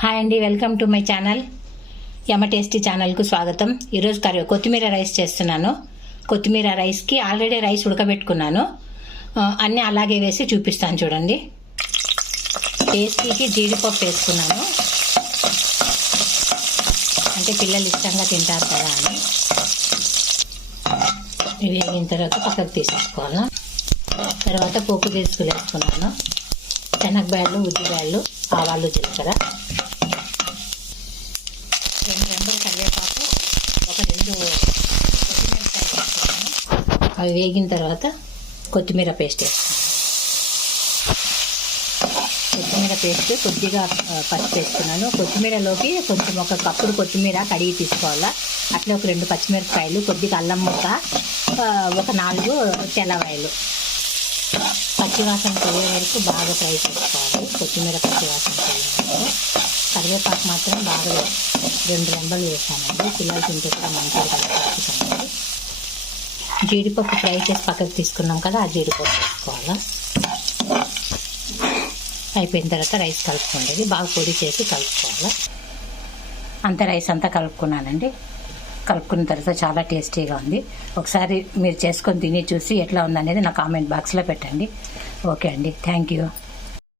Hi అండి, welcome to my channel. Yama tasty ఛానల్కు స్వాగతం. ఈరోజు కొత్తిమీర రైస్ చేస్తున్నాను. కొత్తిమీర రైస్కి ఆల్రెడీ రైస్ ఉడకబెట్టుకున్నాను. అన్నీ అలాగే వేసి చూపిస్తాను చూడండి. టేస్టీకి జీడిపప్పు వేసుకున్నాను, అంటే పిల్లలు ఇష్టంగా తింటారు కదా అని. ఇవి అయిన తర్వాత పక్కకు తీసేసుకోవాలి. తర్వాత పోపు దినుసులు వేసుకున్నాను. శనగబ్యాళ్ళు, ఉద్దిబ్యాళ్ళు, ఆవాలు, జీలకర్ర, 2 రెండలు కరివేపాకు, ఒక 2 కొత్తిమీరకాయలు వేసుకున్నాను. అవి వేగిన తర్వాత కొత్తిమీర పేస్ట్ వేసుకున్నాను. కొత్తిమీర పేస్ట్, కొద్దిగా పసుపు వేసుకున్నాను. కొత్తిమీరలోకి కొంచెం ఒక కప్పుడు కొత్తిమీర కడిగి తీసుకోవాలా. అట్లా ఒక 2 పచ్చిమిరపకాయలు, కొద్దిగా అల్లం ముక్క, ఒక 4 తెల్లవాయలు. పచ్చివాసన పోయే వరకు బాగా ఫ్రై చేసుకోవాలి. కొత్తిమీర పచ్చివాసన పోయే వరకు. కరివేపాకు మాత్రం బాగా 2 రెండలు వేసానండి. పిల్లలు తింటే కూడా మంచిగా కరివేపాకు. జీడిపప్పు ఫ్రై చేసి పక్కకు తీసుకున్నాం కదా, ఆ జీడిపప్పు వేసుకోవాలి. అయిపోయిన తర్వాత రైస్ కలుపుకోండి. బాగా పొడి చేసి కలుపుకోవాలి. అంత రైస్ అంతా కలుపుకున్నానండి. కలుపుకున్న తర్వాత చాలా టేస్టీగా ఉంది. ఒకసారి మీరు చేసుకొని తిని చూసి ఎట్లా ఉందనేది నా కామెంట్ బాక్స్లో పెట్టండి. ఓకే అండి, థ్యాంక్ యూ.